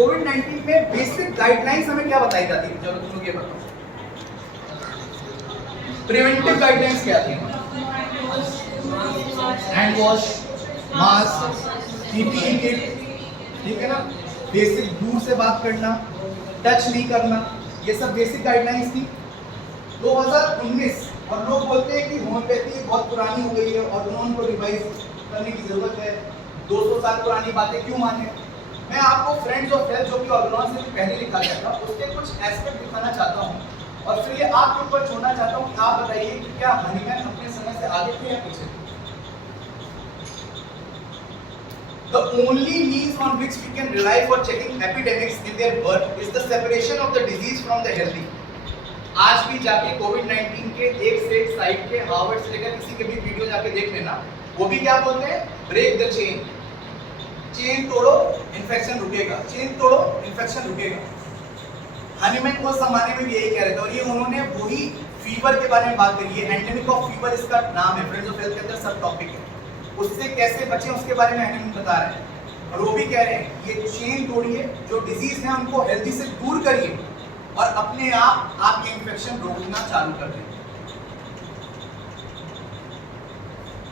कोविड-19 में basic guidelines हमें क्या बताई जाती है? चलो तुम लोग ये बताओ। प्रिवेंटिव गाइडलाइंस क्या थी? Hand wash, mask, PPE kit, ठीक है ना, बेसिक दूर से बात करना, टच नहीं करना, ये सब बेसिक गाइडलाइंस थी। 2019 और लोग बोलते हैं कि होम्योपैथी बहुत पुरानी हो गई है और उनको रिवाइज करने की जरूरत है, 200 साल पुरानी बातें क्यों माने। मैं आपको फ्रेंड्स ऑफ हेल्थ जो कि ऑर्गेनाइज से पहले लिखा गया था उसके कुछ एस्पेक्ट दिखाना चाहता हूँ और फिर ये आपके ऊपर छोड़ना चाहता हूँ कि आप बताइए कि क्या हनीमैन अपने समय से आगे थे या पीछे थे। The only means on which we can rely for checking epidemics in their birth is the separation of the disease from the healthy. आज भी जाके कोविड-19 के एक से एक साइड के हार्वर्ड से लेकर किसी के भी वीडियो जाके देख लेना, वो भी क्या बोलते हैं? Break the chain. चेन तोड़ो इन्फेक्शन रुकेगा, चेन तोड़ो इन्फेक्शन रुकेगा। हनीमैन उस जमाने में भी यही कह रहे थे और ये उन्होंने वही फीवर के बारे में बात करी है। एंडेमिक ऑफ फीवर इसका नाम है, फ्रेंड्स ऑफ हेल्थ के अंदर सब टॉपिक है। उससे कैसे बचें उसके बारे में हनीमैन बता रहे हैं और वो भी कह रहे हैं ये चेन तोड़िए, जो डिजीज है उनको हेल्दी से दूर करिए और अपने आप ये इन्फेक्शन रोकना चालू कर दें।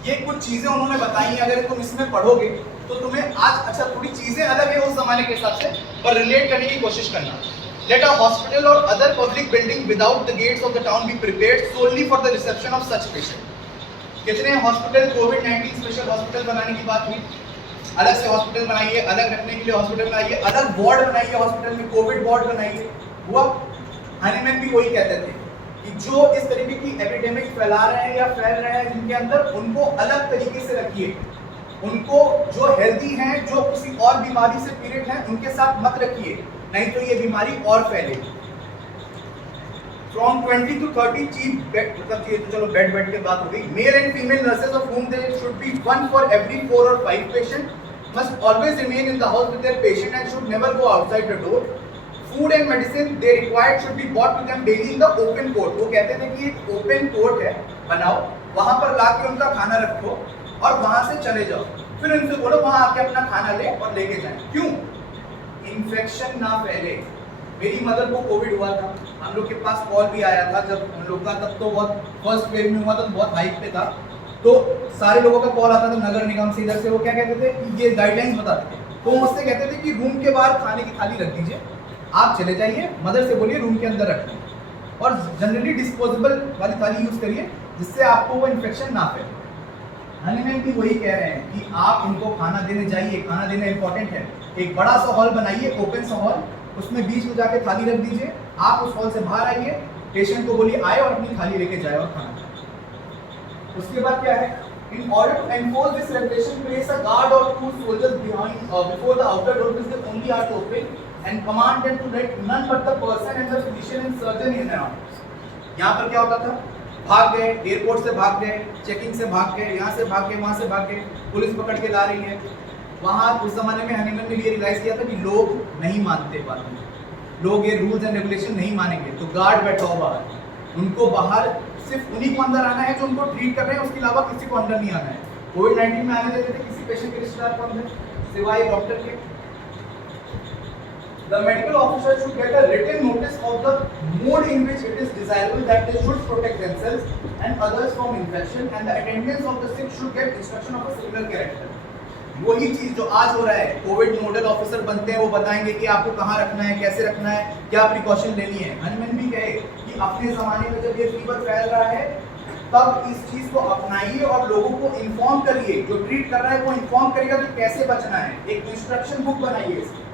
ये कुछ चीजें उन्होंने बताई, अगर तुम इसमें पढ़ोगे तो तुम्हें आज अच्छा थोड़ी चीजें अलग है उस जमाने के हिसाब से पर रिलेट करने की कोशिश करना। Let a hospital or other public building without the gates of the town be prepared solely for the reception of such patient. कितने हॉस्पिटल कोविड-19 स्पेशल हॉस्पिटल बनाने की बात हुई, अलग से हॉस्पिटल बनाइए, अलग रखने के लिए हॉस्पिटल बनाइए, अलग वार्ड बनाइए हॉस्पिटल में, कोविड वार्ड बनाइए। हुआ? हनीमैन भी वही कहते थे कि जो इस तरीके की एपिडेमिक फैला रहे हैं या फैल रहे हैं जिनके अंदर, उनको अलग तरीके से रखिए। उनको जो हेल्दी हैं, जो किसी और बीमारी से पीड़ित हैं, उनके साथ मत रखिए, नहीं तो ये बीमारी और फैलेगी। From 20 to 30 चीफ बेड, मतलब ये तो चलो बेड की बात हो गई। Male and female nurses of whom there should be one for every 4 or 5 patient must always remain in the house with their patient and should never go outside the door. Food and medicine they required should be bought to them daily in the open court. वो कहते थे कि एक open court है, बनाओ, वहां पर लाके उनका खाना रखो और वहां से चले जाओ, फिर उनसे बोलो वहां आके अपना खाना ले और लेके जाए। क्यों? इन्फेक्शन ना फैले। मेरी मदर को कोविड हुआ था, हम लोग के पास कॉल भी आया था जब हम लोग का, तब तो बहुत फर्स्ट वेव में हुआ था, बहुत हाइट पे था, तो सारे लोगों का कॉल आता था नगर निगम से, इधर से। वो क्या कहते थे कि ये गाइडलाइंस बताते थे, तो मुझसे कहते थे कि रूम के बाहर खाने की थाली रख दीजिए, आप चले जाइए, मदर से बोलिए रूम के अंदर रखें और जनरली डिस्पोजेबल वाली थाली यूज करिए जिससे आपको वो इन्फेक्शन ना फैले। हनीमैन भी वही कह रहे हैं कि आप इनको खाना देने जाइए, खाना देना इंपॉर्टेंट है। एक बड़ा सा हॉल बनाइए, ओपन सा हॉल, उसमें बीच में जाके थाली रख दीजिए, आप उस हॉल से बाहर आइए, पेशेंट को बोलिए आए और अपनी थाली लेके जाए और खाना खाए। उसके बाद क्या है? In order to enforce this regulation, place a guard or 2 soldiers behind before the outer door which they only are to open and command them to let none but the person and the physician and surgeon in and out. यहाँ पर क्या होता था? भाग गए, airport से भाग गए, चेकिंग से भाग गए, यहाँ से भाग गए, वहाँ से भाग गए, पुलिस पकड़ के ला रही है। वहाँ उस जमाने में हनीमैन ने ये रियलाइज किया था कि लोग नहीं मानते बात में, लोग ये रूल्स एंड रेगुलेशन नहीं मानेंगे, तो गार्ड बैठा हो बाहर, उनको बाहर सिर्फ उन्हीं को अंदर आना है जो उनको ट्रीट कर रहे हैं, उसके अलावा किसी को अंदर नहीं आना है। कोविड-19 में आने देते थे किसी पेशेंट के रिश्तेदार को अंदर, सिवाय डॉक्टर के। The medical officer should get a written notice of the mode in which it is desirable that they should protect themselves and others from infection, and the attendants of the sick should get instruction of a similar character. वही चीज जो आज हो रहा है, Covid nodal officer बनते हैं, वो बताएंगे कि आपको कहाँ रखना है, कैसे रखना है, क्या प्रिकॉशन लेनी है। हनीमैन भी कहे कि अपने जमाने में जब ये फीवर फैल रहा है तब इस चीज को अपनाइए और लोगों को इन्फॉर्म करिए, जो ट्रीट कर रहा है वो इन्फॉर्म करेगा कि कैसे बचना है, एक इंस्ट्रक्शन बुक बनाइए इसकी।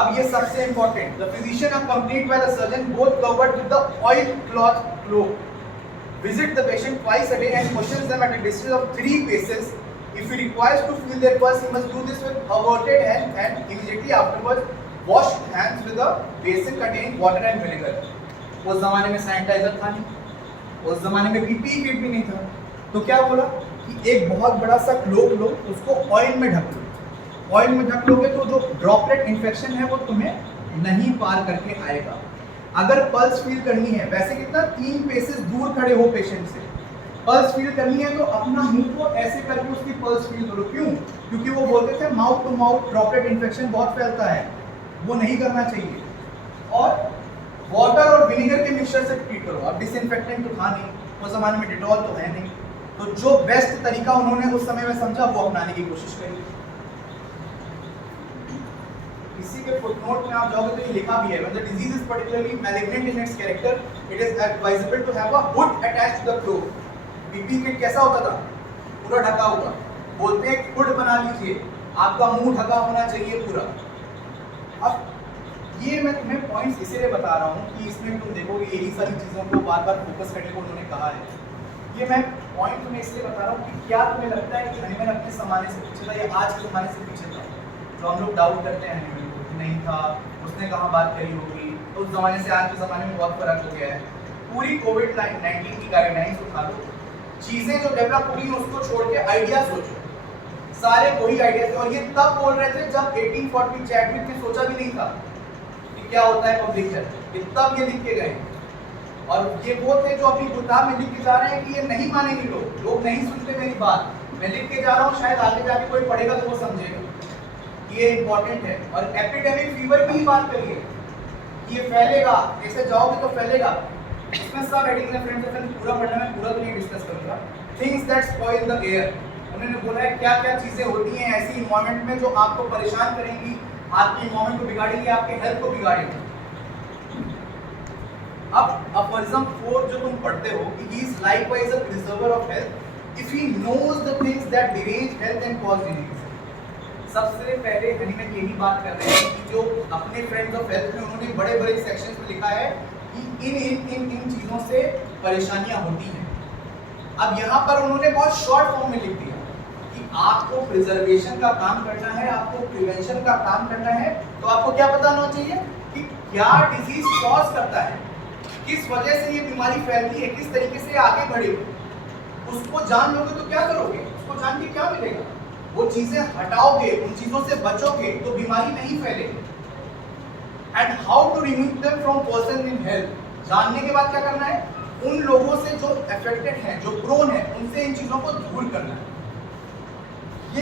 अब ये सबसे important, the physician accompanied by the surgeon both covered with the oilcloth cloak visit the patient twice a day and questions them at a distance of 3 paces. If he requires to feel their pulse, he must do this with averted hand and immediately afterwards wash hands with a basin containing water and vinegar. उस जमाने में sanitiser था नहीं, उस जमाने में PPE kit भी नहीं था, तो क्या बोला कि एक बहुत बड़ा सा क्लोक लो, उसको ऑयल में ढक लो। ऑयल में ढक लोगे तो जो ड्रॉपलेट इन्फेक्शन है वो तुम्हें नहीं पार करके आएगा। अगर पल्स फील करनी है, वैसे कितना 3 पेसेस दूर खड़े हो पेशेंट से, पल्स फील करनी है तो अपना मुंह को ऐसे करके उसकी पल्स फील करो। क्यों? क्योंकि वो बोलते थे mouth to mouth droplet infection बहुत फैलता है, वो नहीं करना चाहिए। और वाटर और विनेगर के मिक्सचर से ट्रीट करो। अब डिसइंफेक्टेंट तो था नहीं, उस जमाने में डिटॉल तो है नहीं, तो जो बेस्ट तरीका उन्होंने उस समय में समझा वो अपनाने की कोशिश करी। इसी के फुटनोट में आप जाओगे तो ये लिखा भी है, when the disease is particularly malignant in its character, it is advisable to have a hood attached to the cloak. PP kit कैसा होता था? पूरा ढका हुआ। बोलते हैं हुड बना लीजिए, आपका मुंह ढका होना चाहिए पूरा। अब ये मैं तुम्हें पॉइंट्स इसलिए बता रहा हूँ कि इसमें तुम देखोगे यही सारी चीज़ों को बार बार फोकस करने को उन्होंने कहा है। ये मैं पॉइंट तुम्हें इसलिए बता रहा हूँ कि क्या तुम्हें लगता है कि हनीमैन अपने ज़माने से पीछे था या आज के ज़माने से पीछे था? जो हम लोग डाउट करते हैं हनीमैन को कि नहीं था, उसने कहाँ बात करी होगी, तो उस ज़माने से आज के ज़माने में बहुत फ़र्क हो गया है। पूरी कोविड-19 की गाइडलाइंस उठा लो, चीज़ें जो डेवलप हुई उसको छोड़ के आइडिया सोचो, सारे वही आइडिया थे। और ये तब बोल रहे थे जब 1840 चैडविक ने सोचा भी नहीं था कि क्या होता है पब्लिक हेल्थ, ये तब ये लिख के गए। और ये वो थे जो अपनी किताब में लिख के जा रहे हैं कि ये नहीं मानेंगे लोग नहीं सुनते मेरी बात, मैं लिख के जा रहा हूँ, शायद आगे जाके कोई पढ़ेगा तो वो समझेगा ये इंपॉर्टेंट है। और एपिडेमिक फीवर की ही बात करिए, ये फैलेगा, ऐसे जाओगे तो फैलेगा। इसमें सब हेडिंग है फ्रेंड्स, पूरा पढ़ना मैं पूरा तो नहीं डिस्कस करूंगा। Things that spoil the air, उन्होंने बोला है क्या क्या चीजें होती हैं ऐसी इन्वायरमेंट में जो आपको परेशान करेंगी, आपकी इन्वायरमेंट को बिगाड़ेंगी, आपके हेल्थ को बिगाड़ेंगी। अब अफोरिज्म 4 जो तुम पढ़ते हो कि he is likewise a preserver of health if he knows the things that derange health and cause disease. सबसे पहले हनीमैन यही बात कर रहे हैं कि जो अपने फ्रेंड्स ऑफ हेल्थ में उन्होंने बड़े बड़े सेक्शंस में लिखा है कि इन चीजों से परेशानियां होती हैं। अब यहाँ पर उन्होंने बहुत शॉर्ट फॉर्म में लिख दिया कि आपको प्रिजर्वेशन का काम करना है, आपको प्रिवेंशन का काम करना है, तो आपको क्या पता होना चाहिए कि क्या डिजीज कॉज करता है, किस वजह से ये बीमारी फैलती है, किस तरीके से आगे बढ़ेगी। उसको जान लोगे तो क्या करोगे, उसको जान के क्या मिलेगा? वो चीजें हटाओगे, उन चीजों से बचोगे तो बीमारी नहीं फैलेगी। And how to remove them from person in health, जानने के बाद क्या करना है, उन लोगों से जो अफेक्टेड हैं, जो प्रोन है, उनसे इन चीजों को दूर करना है।